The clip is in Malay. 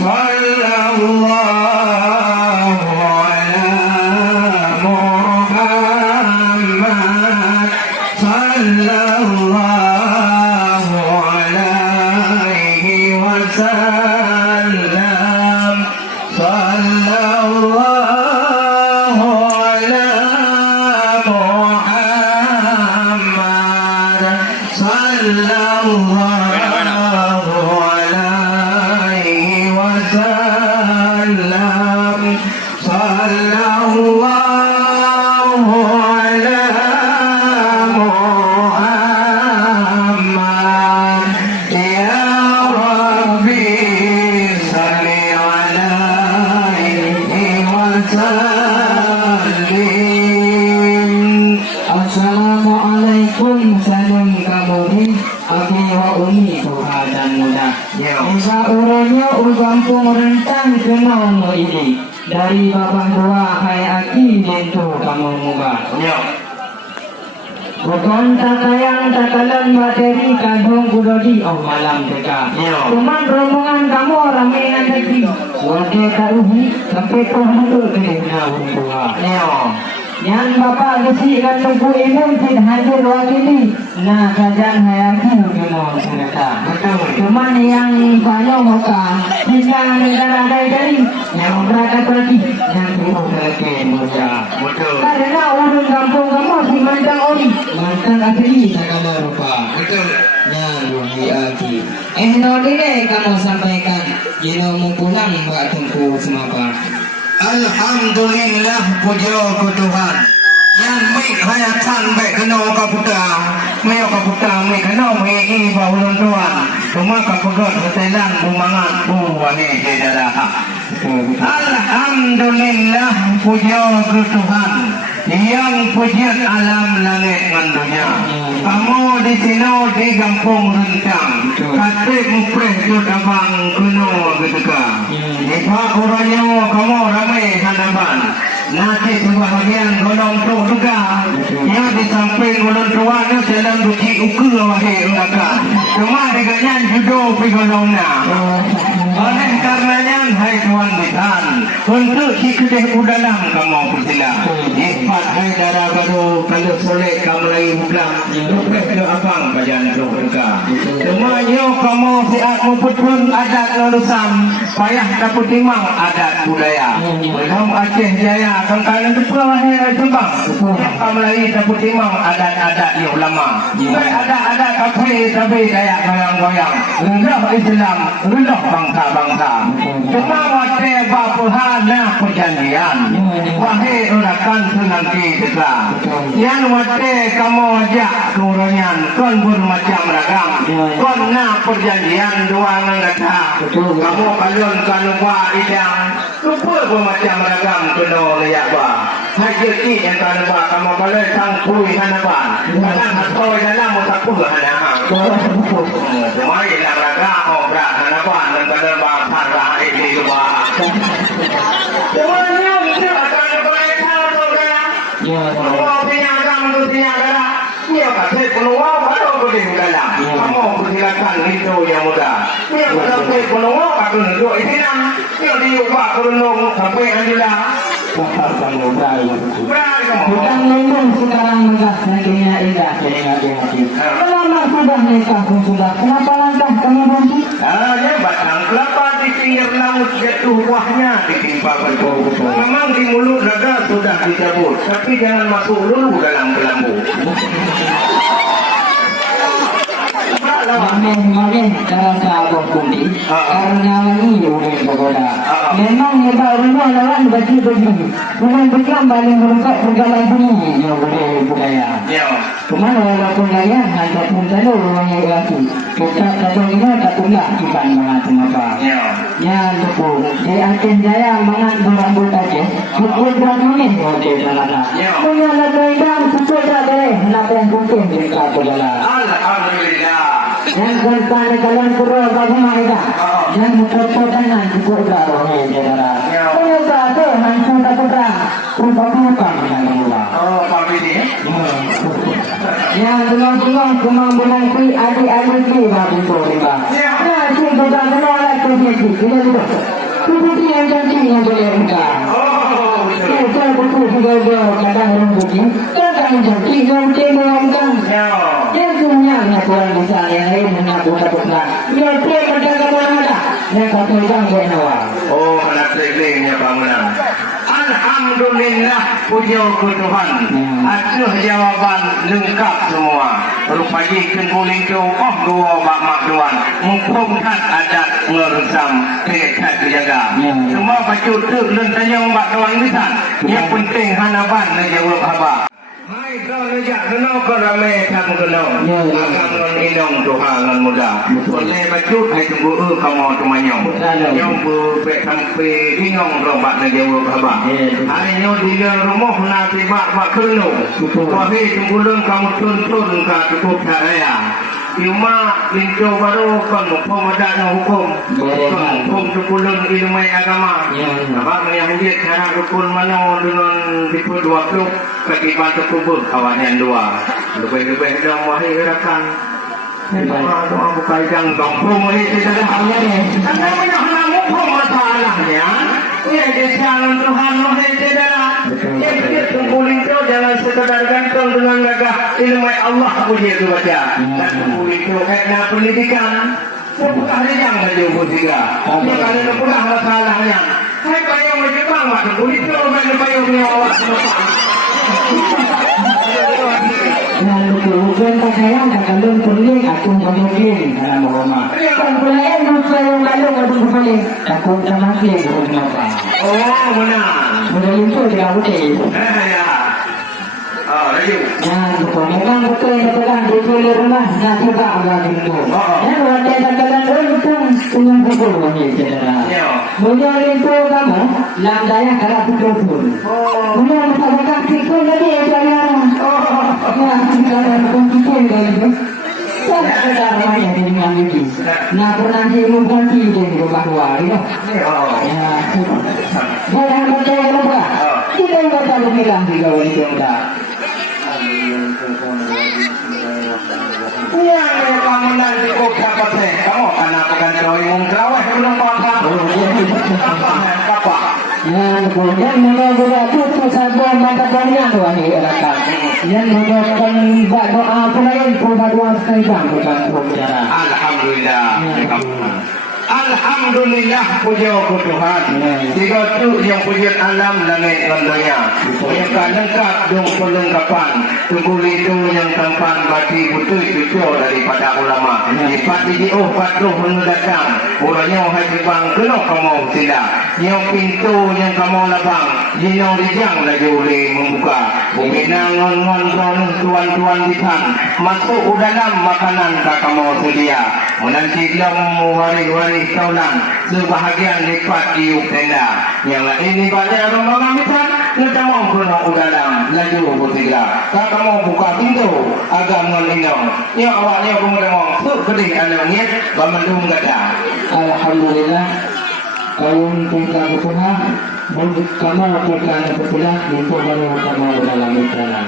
Sallallahu ala Muhammad. Sallallahu alaihi wasallam. Sallallahu ala Muhammad. Sallallahu alaihi wasallam. Sallallahu ala Muhammad. Ya Rabbi salli alaihi wasallim. Assalamualaikum, salam kamuli abi wa umi tuha dan muda. Isa urangnya ugampung rentang kenal ini dari babang dua hai aki nentu kamu muga. Bukan takayang takalan materi kadung kudodi oh malam teka. Cuman rombongan kamu ramai nanti. Wajah karuhi sampai penghulu kena hubungan. Yang bapak gesi kan tunggu imam tidak hadir wakili. Nah kajian hayati kena senata. Cuman yang banyak muka bisa negara dari yang berada lagi yang turun lagi muda. Karena urun kampung kamu si mandang ori mantan asli segala rupa. Yang rugi lagi. Nodine kamu sampaikan jino pulang buat tunggu semapa. Alhamdulillah puja ke Tuhan. Yang baik hayatan baik kena kaputa. Mai kaputa mai kena mai ini baulun Tuhan. Cuma kapudot ketelan bumangan buane dedalah. Alhamdulillah puja ke Tuhan. Yang pujian alam langit dan dunia. Kamu di sini di kampung Rentang. Katik mupreh jod abang kuno ketika. Ipa orangnya kamu ramai hadapan. Nanti sebahagian golong tu juga. Yang di samping golong tuan itu dalam buci ukur wahai ulakan. Cuma dengannya judo pergi golongnya. Oleh karenanya hai Tuhan Tuhan, untuk si kedih udalam kamu bersila. Ipat hai darah baru kalau soleh kamu lagi pulang. Rupeh ke abang bajan tu berkah. Semuanya kamu siap memputun adat lulusan. Payah dapat timang adat budaya. Belum Aceh Jaya akan kalian depan wahai Sembang. Kamu lagi dapat timang adat-adat yang lama. Adat-adat kafe tapi daya goyang-goyang. Rendah Islam, rendah bangsa-bangsa. Cuma wate bapulhana perjanjian. Wahai urakan senanti kita. Yang wate kamu ajak keurungan. Kon bermacam ragam. Kon na perjanjian dua ngangata. Kamu kalun kanuba idang. Lupa bermacam ragam kena leyak ba. Hajati yang kanuba kamu balai tangkui hanaban. Kadang hatoi dalam mutakuh hanahan. Cuma ilang ragam obrak hanaban. Dan kadang bahasa rah ini juga. Semuanya itu akan berlaku saudara. Semua penyagang itu penyagang. Ia kata peluang baru boleh dalam. Kamu persilakan itu yang muda. Ia kata peluang aku nunjuk itu nam. Ia diubah kerunung sampai anjulah. Bukan memang sekarang megah negerinya indah jadi hati. Lama sudah nikah pun sudah. Kenapa lantas kamu bantu? Ya batang kelapa di pinggir laut jatuh buahnya ditimpa batu. Memang di mulut naga sudah dicabut, tapi jangan masuk dulu dalam kelambu. Makin cara sahabat kundi karena ini udah bergoda. Memang hebat rumah lawan baju-baju. Memang bekam paling merungkap pergaulan bunyi yang boleh budaya. Cuma walaupun gaya hanya pun selalu rumahnya lagi. Kita satu ini tak tunggak ikan mengatur apa. Ya betul. Di Aceh Jaya mengat berambut aja. Betul berani waktu sana. Punya lagu idam sesuai tak boleh. Kenapa yang mungkin jika berjalan. Alhamdulillah. Yang bertanya kalian pura bagaimana ida? Yang muter-muteran cukup darah saudara. Punya satu langsung tak putra. Rupa-rupa yang mula. Oh, papi ni. Yang tulang-tulang kemang menangki adik-adik kita betul riba. Nah, si kita menolak kerja itu kita juga putih yang cantik yang boleh muka. Kita putih juga kadang orang putih, kadang cantik yang cenderung. Yang punya kurang bisa yang lain mengaku dapat. Yang pun berjaga mana? Yang kata orang yang nawa. Oh, anak sebelumnya bangunan. Alhamdulillah, puja ke Tuhan. Acuh jawaban lengkap semua. Rupanya kengkuling tu, dua mak tuan. Mengkumkan adat ngerusam, kekat dijaga. Semua baju tu lentanya mak tuan bisa. Yang penting hanapan jawab apa. Hai kau lejak kenal kau ramai kamu kenal. Akan menginong Tuhan dengan mudah. Boleh baju hai tunggu kamu temanyong. Yang berpek sampai ingong rompak nak jawab apa. Hari ni dia rumah nanti mak kenal. Wahai tunggu kamu tuntun ke cukup saya. Cuma linjo baru kan pemadaan hukum. Hukum sekulun ilmu agama. Apa yang dia cara hukum mana dengan tipe 20 ketiban terkubur kawannya dua. Lebih-lebih dong wahai rakan. Doa buka jang kampung ini tidak ada ni. Anda banyak hukum masalahnya. Ya jalan Tuhan wahai tidak. Ya dia tunggu linjo jangan sekadar gantung dengan gagah ilmu Allah punya itu baca. Dan tunggu linjo kena pendidikan. Bukan ada yang menjauh juga. Dia kalau pernah masalahnya. Hai payung menjebang mak tunggu linjo main payung punya Allah semua. Lalu kemudian saya akan pergi aku mungkin dalam rumah. Kalau saya yang lalu aku pergi aku sama dia rumah. Oh benar. Mudah itu dia betul. Ya. Lagi. Betul. Memang betul di rumah. Nah kita agak gitu. Ya waktu kadang-kadang itu punya betul ini saudara. Mudah itu kamu landai kalau betul. Mudah masyarakat itu lagi saudara. Ya kita betul gitu. Saya ada yang dengan itu. Nah pernah diumumkan di rumah luar itu. Ya. Jangan percaya lupa. Kita nggak tahu bilang di kawan itu enggak. Ya, kamu nanti kok dapat sih? Kamu anak bukan drawing terawih belum apa? Apa? Ya, kemudian mengajar itu saja mata banyak doa ni rakan. Yang mengajarkan doa pelayan doa sekali bang bukan berbicara. Alhamdulillah. Alhamdulillah puja ke Tuhan. Tiga tu yang puja alam langit dan dunia. Yang lengkap dong perlengkapan. Tunggu itu yang tampan bagi betul cucu daripada ulama. Lipat di patruh mendatang. Orangnya haji bang kena kamu tidak. Yang pintu yang kamu labang. Jinong rijang lagi boleh membuka. Binangon-ngon tuan-tuan di sana. Masuk dalam makanan tak kamu sedia. Menanti dalam wari-wari tahunan. Sebahagian lipat di tenda. Yang lain ini banyak rombongan besar. Kita mau kena dalam. Laju bertiga. Tak kamu buka pintu. Agak menginong. Ya awaknya aku mendengar. Sedih anaknya. Bamandung gada. Alhamdulillah. Kaum kita berdoa. Bagi kamu lakukan berdoa. Itu baru kamu dalam berdoa.